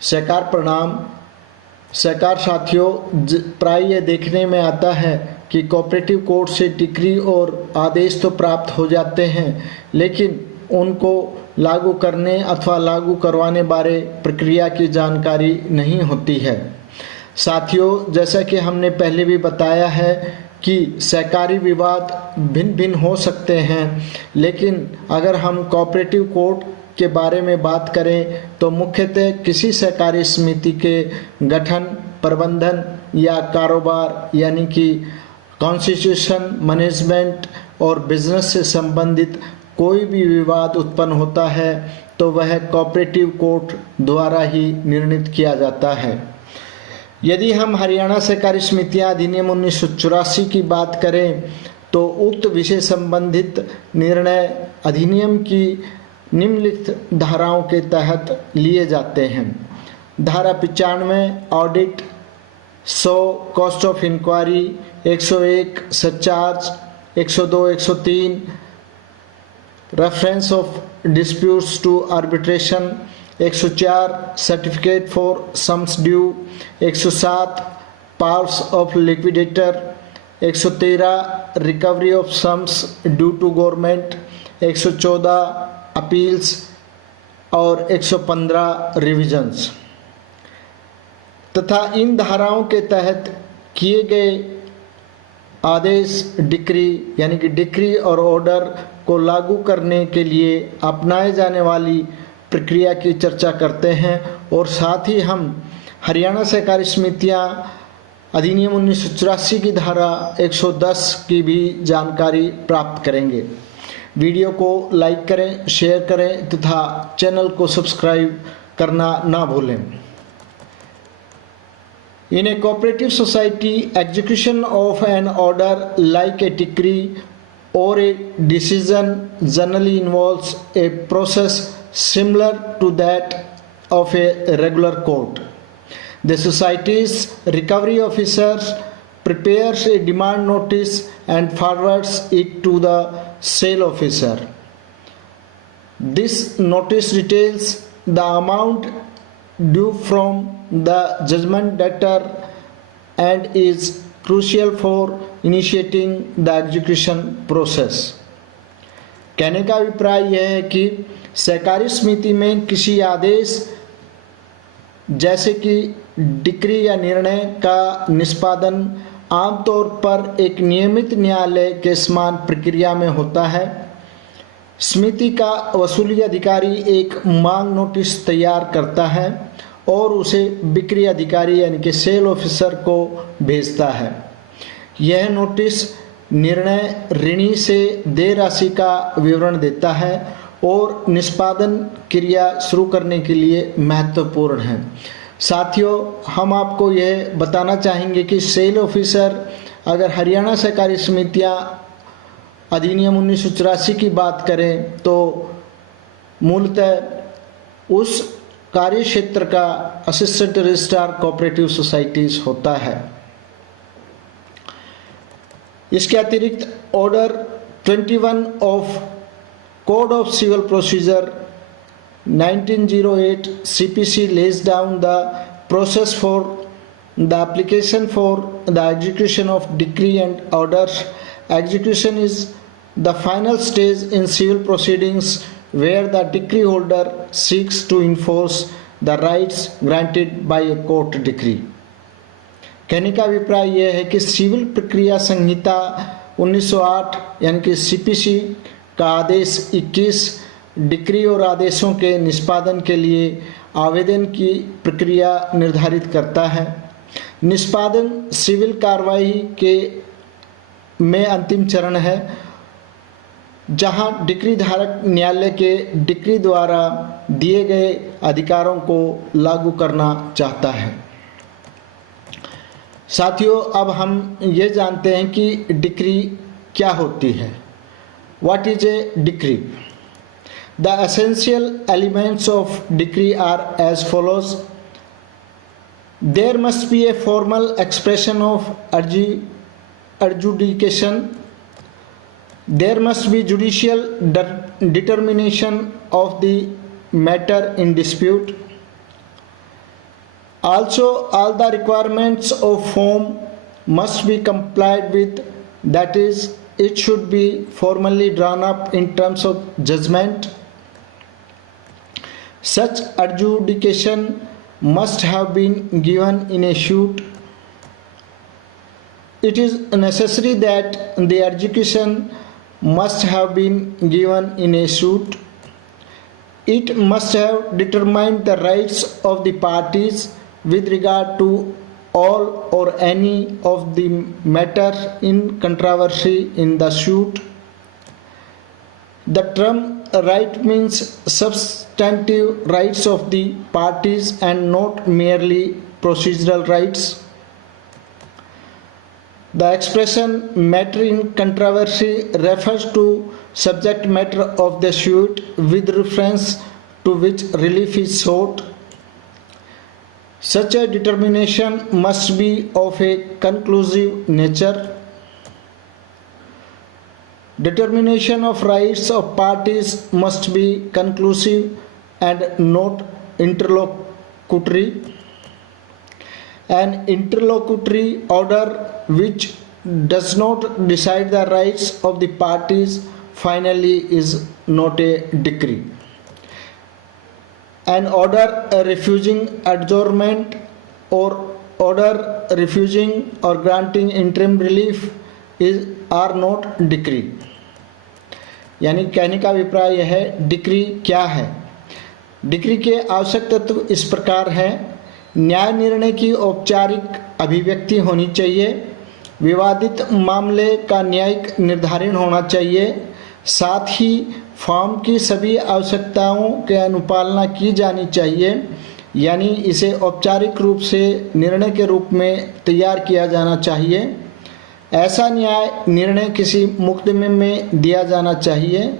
सहकार प्रणाम। सहकार साथियों, प्राय ये देखने में आता है कि कोऑपरेटिव कोर्ट से डिक्री और आदेश तो प्राप्त हो जाते हैं, लेकिन उनको लागू करने अथवा लागू करवाने बारे प्रक्रिया की जानकारी नहीं होती है। साथियों, जैसा कि हमने पहले भी बताया है कि सहकारी विवाद भिन्न भिन्न हो सकते हैं, लेकिन अगर हम कोऑपरेटिव कोर्ट के बारे में बात करें तो मुख्यतः किसी सहकारी समिति के गठन, प्रबंधन या कारोबार यानी कि कॉन्स्टिट्यूशन, मैनेजमेंट और बिजनेस से संबंधित कोई भी विवाद उत्पन्न होता है तो वह कोऑपरेटिव कोर्ट द्वारा ही निर्णित किया जाता है। यदि हम हरियाणा सहकारी समितियां अधिनियम 1984 की बात करें तो उक्त विषय संबंधित निर्णय अधिनियम की निम्नलिखित धाराओं के तहत लिए जाते हैं। धारा 95 audit, 100 cost of inquiry, 101 surcharge, 102, 103 reference of disputes to arbitration, 104 certificate for sums due, 107 powers of liquidator, 113 recovery of sums due to government, 114 appeals और 115 रिविजन्स तथा इन धाराओं के तहत किए गए आदेश, डिक्री यानी कि डिक्री और ऑर्डर को लागू करने के लिए अपनाए जाने वाली प्रक्रिया की चर्चा करते हैं और साथ ही हम हरियाणा सहकारी समितियां अधिनियम 1984 की धारा 110 की भी जानकारी प्राप्त करेंगे। वीडियो को लाइक करें, शेयर करें तथा चैनल को सब्सक्राइब करना ना भूलें। In a cooperative society, execution of an order like a decree or a decision generally involves a process similar to that of a regular court. The society's recovery officer prepares a demand notice and forwards it to the sale officer. This notice details the amount due from the judgment debtor and is crucial for initiating the execution process. कहने का अभिप्राय यह है कि सहकारी समिति में किसी आदेश जैसे कि डिक्री या निर्णय का निष्पादन आमतौर पर एक नियमित न्यायालय के समान प्रक्रिया में होता है। समिति का वसूली अधिकारी एक मांग नोटिस तैयार करता है और उसे बिक्री अधिकारी यानी कि सेल ऑफिसर को भेजता है। यह नोटिस निर्णय ऋणी से देय राशि का विवरण देता है और निष्पादन क्रिया शुरू करने के लिए महत्वपूर्ण है। साथियों, हम आपको यह बताना चाहेंगे कि सेल ऑफिसर, अगर हरियाणा सहकारी समितियां अधिनियम 1984 की बात करें तो मूलतः उस कार्य क्षेत्र का असिस्टेंट रजिस्ट्रार कोऑपरेटिव सोसाइटीज होता है। इसके अतिरिक्त order 21 of code of civil procedure 1908 CPC lays down the process for the application for the execution of decree and orders. Execution is the final stage in civil proceedings where the decree holder seeks to enforce the rights granted by a court decree. कहने का अभिप्राय यह है कि civil प्रक्रिया संहिता 1908 यानी कि CPC का आदेश 21 डिक्री और आदेशों के निष्पादन के लिए आवेदन की प्रक्रिया निर्धारित करता है। निष्पादन सिविल कार्रवाई के में अंतिम चरण है, जहां डिक्री धारक न्यायालय के डिक्री द्वारा दिए गए अधिकारों को लागू करना चाहता है। साथियों, अब हम ये जानते हैं कि डिक्री क्या होती है। What is a decree? The essential elements of decree are as follows. There must be a formal expression of adjudication. There must be judicial determination of the matter in dispute. Also, all the requirements of form must be complied with, that is, it should be formally drawn up in terms of judgment. Such adjudication must have been given in a suit. It is necessary that the execution must have been given in a suit. It must have determined the rights of the parties with regard to all or any of the matters in controversy in the suit. The term right means substantive rights of the parties and not merely procedural rights. The expression matter in controversy refers to subject matter of the suit with reference to which relief is sought. Such a determination must be of a conclusive nature. Determination of rights of parties must be conclusive and not interlocutory. An interlocutory order which does not decide the rights of the parties finally is not a decree. An order refusing adjournment or order refusing or granting interim relief are not decree. यानी कहने का अभिप्राय यह है, decree क्या है। Decree के आवश्यक तत्व इस प्रकार हैं: न्याय निर्णय की औपचारिक अभिव्यक्ति होनी चाहिए, विवादित मामले का न्यायिक निर्धारण होना चाहिए, साथ ही फॉर्म की सभी आवश्यकताओं के अनुपालना की जानी चाहिए, यानी इसे औपचारिक रूप से निर्णय के रूप में तैयार किया जाना चाहिए। ऐसा न्याय निर्णय किसी मुकदमे में दिया जाना चाहिए।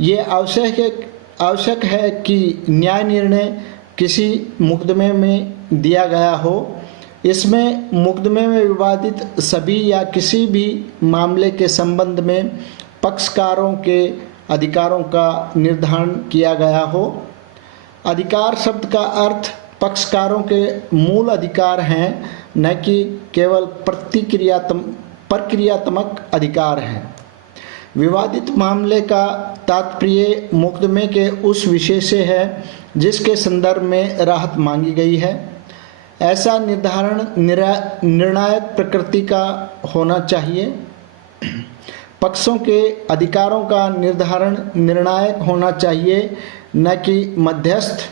ये आवश्यक है कि न्याय निर्णय किसी मुकदमे में दिया गया हो। इसमें मुकदमे में विवादित सभी या किसी भी मामले के संबंध में पक्षकारों के अधिकारों का निर्धारण किया गया हो। अधिकार शब्द का अर्थ पक्षकारों के मूल अधिकार हैं, न कि केवल प्रक्रियात्मक अधिकार हैं। विवादित मामले का तात्पर्य मुकदमे के उस विषय से है जिसके संदर्भ में राहत मांगी गई है। ऐसा निर्धारण निर्णायक प्रकृति का होना चाहिए। पक्षों के अधिकारों का निर्धारण निर्णायक होना चाहिए, न कि मध्यस्थ।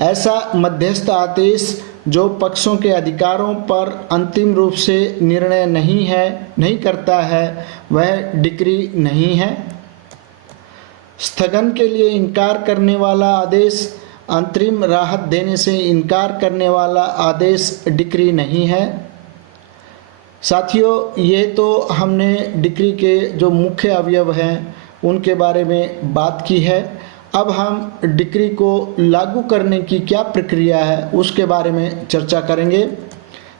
ऐसा मध्यस्थ आदेश जो पक्षों के अधिकारों पर अंतिम रूप से निर्णय नहीं करता है, वह डिक्री नहीं है। स्थगन के लिए इनकार करने वाला आदेश, अंतरिम राहत देने से इनकार करने वाला आदेश डिक्री नहीं है। साथियों, ये तो हमने डिक्री के जो मुख्य अवयव हैं उनके बारे में बात की है। अब हम डिक्री को लागू करने की क्या प्रक्रिया है उसके बारे में चर्चा करेंगे।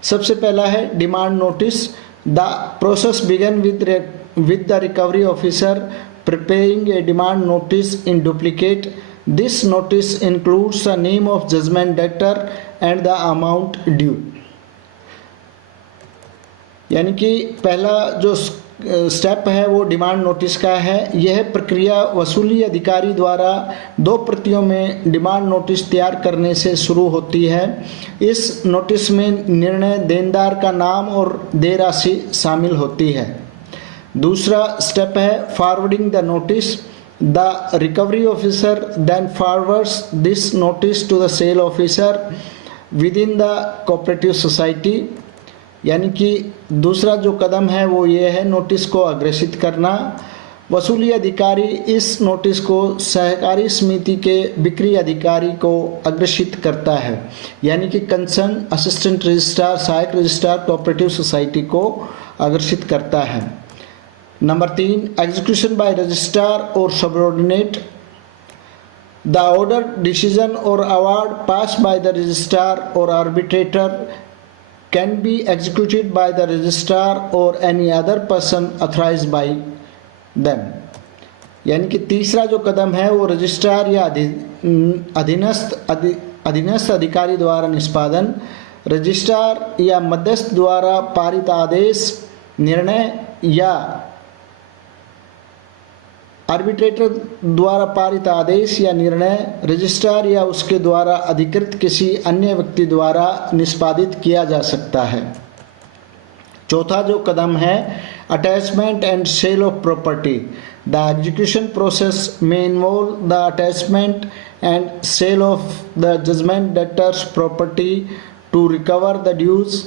सबसे पहला है demand notice. The process began with the recovery officer preparing a demand notice in duplicate. This notice includes the name of judgment debtor and the amount due. यानी कि पहला जो स्टेप है वो डिमांड नोटिस का है। यह प्रक्रिया वसूली अधिकारी द्वारा 2 प्रतियों में डिमांड नोटिस तैयार करने से शुरू होती है। इस नोटिस में निर्णय देनदार का नाम और देय राशि शामिल होती है। दूसरा स्टेप है forwarding the notice. The recovery officer then forwards this notice to the sale officer within the cooperative society. यानी कि दूसरा जो कदम है वो ये है नोटिस को अग्रेषित करना। वसूली अधिकारी इस नोटिस को सहकारी समिति के बिक्री अधिकारी को अग्रेषित करता है, यानी कि कंसर्न असिस्टेंट रजिस्ट्रार, सहायक रजिस्ट्रार कोऑपरेटिव सोसाइटी को अग्रेषित करता है। नंबर 3, एग्जीक्यूशन बाय रजिस्ट्रार और सबऑर्डिनेट। द ऑर्डर, डिसीजन और award pass by the registrar और arbitrator can be executed by the registrar और any other person authorised by them. यानी कि तीसरा जो कदम है वो रजिस्ट्रार या अधीनस्थ अधीनस्थ अधिकारी द्वारा निष्पादन, रजिस्ट्रार या मध्यस्थ द्वारा पारित आदेश, निर्णय या आर्बिट्रेटर द्वारा पारित आदेश या निर्णय रजिस्ट्रार या उसके द्वारा अधिकृत किसी अन्य व्यक्ति द्वारा निष्पादित किया जा सकता है। चौथा जो कदम है, attachment and sale of property. The execution process में involve the attachment and sale of the judgement debtors property to recover the dues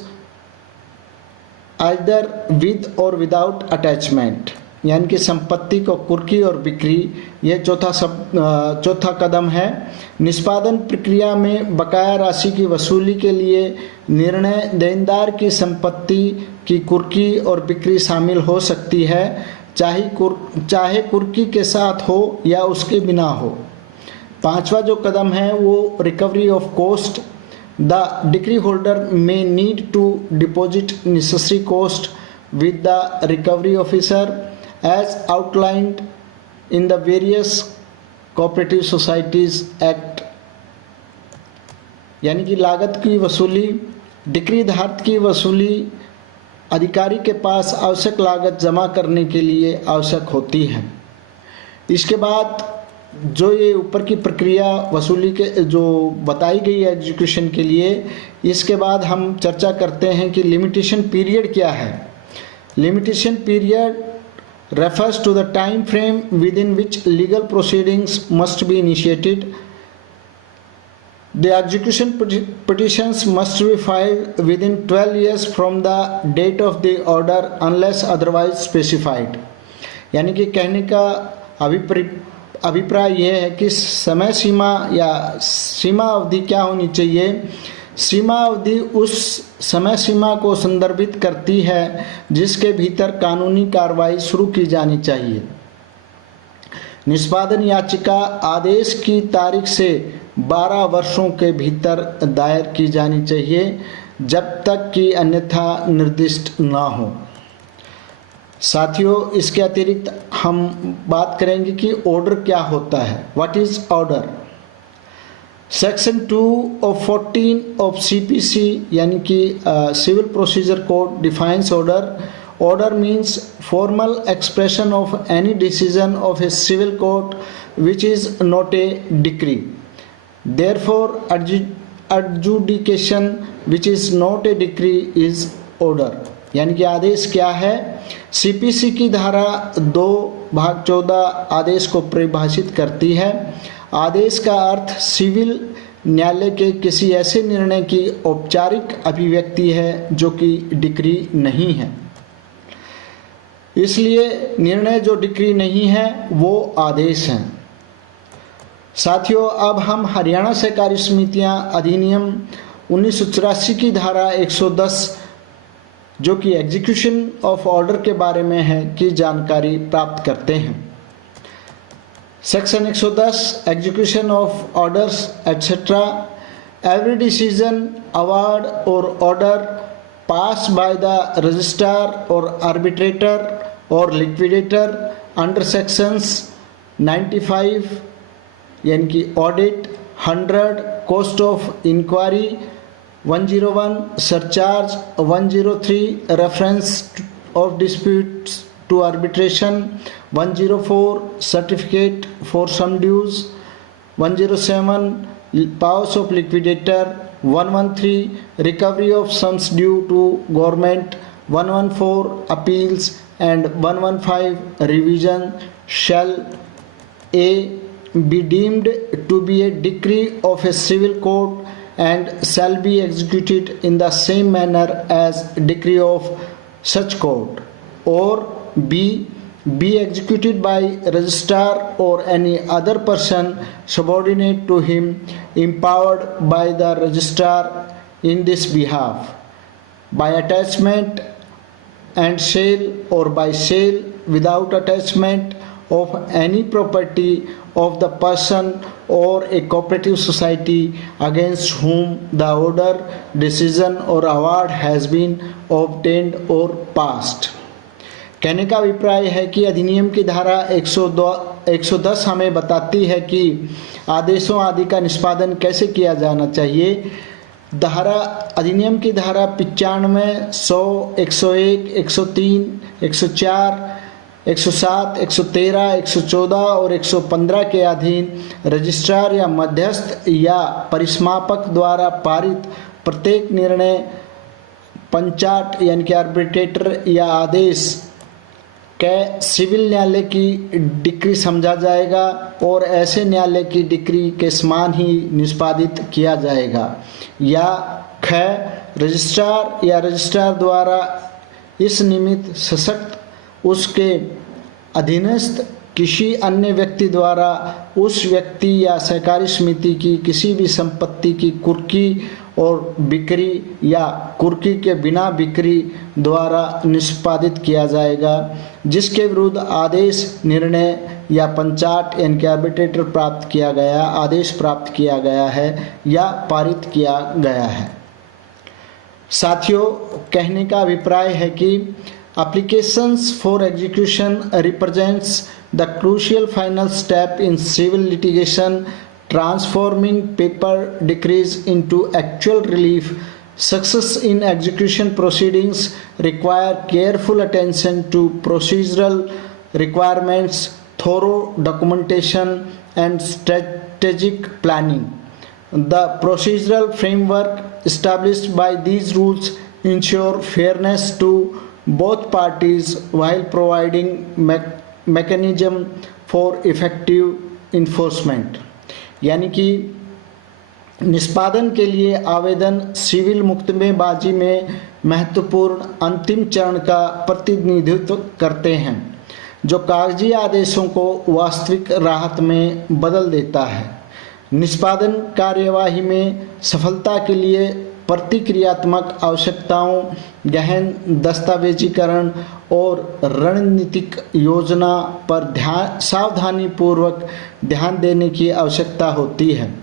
either with और विदाउट अटैचमेंट, यानी कि संपत्ति को कुर्की और बिक्री, यह चौथा कदम है। निष्पादन प्रक्रिया में बकाया राशि की वसूली के लिए निर्णय देनदार की संपत्ति की कुर्की और बिक्री शामिल हो सकती है, चाहे कुर्की के साथ हो या उसके बिना हो। पांचवा जो कदम है वो recovery of cost. The decree holder may need to deposit necessary cost with the recovery officer as outlined in the various cooperative societies act, यानी कि लागत की वसूली, डिक्री धारक की वसूली अधिकारी के पास आवश्यक लागत जमा करने के लिए आवश्यक होती है। इसके बाद जो ये ऊपर की प्रक्रिया वसूली के जो बताई गई है एग्जीक्यूशन के लिए, इसके बाद हम चर्चा करते हैं कि लिमिटेशन पीरियड क्या है। Limitation period refers to the time frame within which legal proceedings must be initiated. The execution petitions must be filed within 12 years from the date of the order unless otherwise specified. यानी कि कहने का अभिप्राय यह है कि समय सीमा या सीमा अवधि क्या होनी चाहिए। सीमा अवधि उस समय सीमा को संदर्भित करती है जिसके भीतर कानूनी कार्रवाई शुरू की जानी चाहिए। निष्पादन याचिका आदेश की तारीख से 12 वर्षों के भीतर दायर की जानी चाहिए, जब तक कि अन्यथा निर्दिष्ट ना हो। साथियों, इसके अतिरिक्त हम बात करेंगे कि ऑर्डर क्या होता है। What is order? Section 2 of 14 of CPC यानी कि civil procedure code defines order. Order means formal expression of any decision of a civil court which is not a decree. Therefore adjudication which is not a decree is order. यानी कि आदेश क्या है? CPC की धारा 2/14 आदेश को परिभाषित करती है। आदेश का अर्थ सिविल न्यायालय के किसी ऐसे निर्णय की औपचारिक अभिव्यक्ति है जो कि डिक्री नहीं है। इसलिए निर्णय जो डिक्री नहीं है वो आदेश हैं। साथियों, अब हम हरियाणा सहकारी समितियां अधिनियम 1984 की धारा 110 जो कि एग्जीक्यूशन ऑफ ऑर्डर के बारे में है की जानकारी प्राप्त करते हैं। Section 110 execution of orders etcetera. Every decision, award और order pass by the registrar और आर्बिट्रेटर और लिक्विडेटर अंडर सेक्शंस 95 यानी कि audit, 100 cost of inquiry, 101 surcharge, 103 reference of disputes to arbitration, 104 certificate for some dues, 107 powers of liquidator, 113 recovery of sums due to government, 114 appeals and 115 revision shall a be deemed to be a decree of a civil court and shall be executed in the same manner as decree of such court, or be executed by registrar or any other person subordinate to him empowered by the registrar in this behalf, by attachment and sale or by sale without attachment of any property of the person or a cooperative society against whom the order, decision or award has been obtained or passed। कहने का अभिप्राय है कि अधिनियम की धारा 110 हमें बताती है कि आदेशों आदि का निष्पादन कैसे किया जाना चाहिए। अधिनियम की धारा 95, 100, 101, 103, 104, 107, 113, 114 और 115 के अधीन रजिस्ट्रार या मध्यस्थ या परिसमापक द्वारा पारित प्रत्येक निर्णय पंचाट यानी कि आर्बिट्रेटर या आदेश के सिविल न्यायालय की डिक्री समझा जाएगा और ऐसे न्यायालय की डिक्री के समान ही निष्पादित किया जाएगा। या रजिस्ट्रार द्वारा इस निमित्त सशक्त उसके अधीनस्थ किसी अन्य व्यक्ति द्वारा उस व्यक्ति या सहकारी समिति की किसी भी संपत्ति की कुर्की और बिक्री या कुर्की के बिना बिक्री द्वारा निष्पादित किया जाएगा, जिसके विरुद्ध आदेश, निर्णय या पंचाट यानी कि आर्बिट्रेटर आदेश प्राप्त किया गया है या पारित किया गया है। साथियों, कहने का अभिप्राय है कि applications for execution represents the crucial final step in civil litigation, transforming paper decrees into actual relief. Success in execution proceedings require careful attention to procedural requirements, thorough documentation, and strategic planning. The procedural framework established by these rules ensure fairness to both parties while providing mechanism for effective enforcement। यानी कि निष्पादन के लिए आवेदन civil मुकदमेबाजी में महत्वपूर्ण अंतिम चरण का प्रतिनिधित्व करते हैं, जो कागजी आदेशों को वास्तविक राहत में बदल देता है। निष्पादन कार्यवाही में सफलता के लिए प्रतिक्रियात्मक आवश्यकताओं, गहन दस्तावेजीकरण और रणनीतिक योजना पर सावधानीपूर्वक ध्यान देने की आवश्यकता होती है।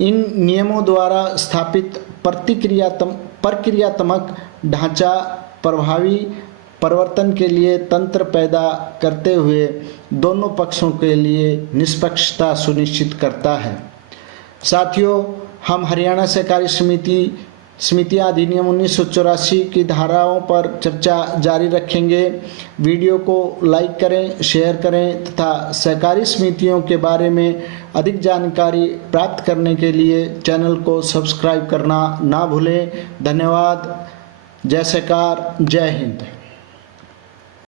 इन नियमों द्वारा स्थापित प्रक्रियात्मक ढांचा प्रभावी परिवर्तन के लिए तंत्र पैदा करते हुए दोनों पक्षों के लिए निष्पक्षता सुनिश्चित करता है। साथियों, हम हरियाणा सहकारी समितियां अधिनियम 1984 की धाराओं पर चर्चा जारी रखेंगे। वीडियो को लाइक करें, शेयर करें तथा सहकारी समितियों के बारे में अधिक जानकारी प्राप्त करने के लिए चैनल को सब्सक्राइब करना ना भूलें। धन्यवाद। जय सहकार, जय हिंद।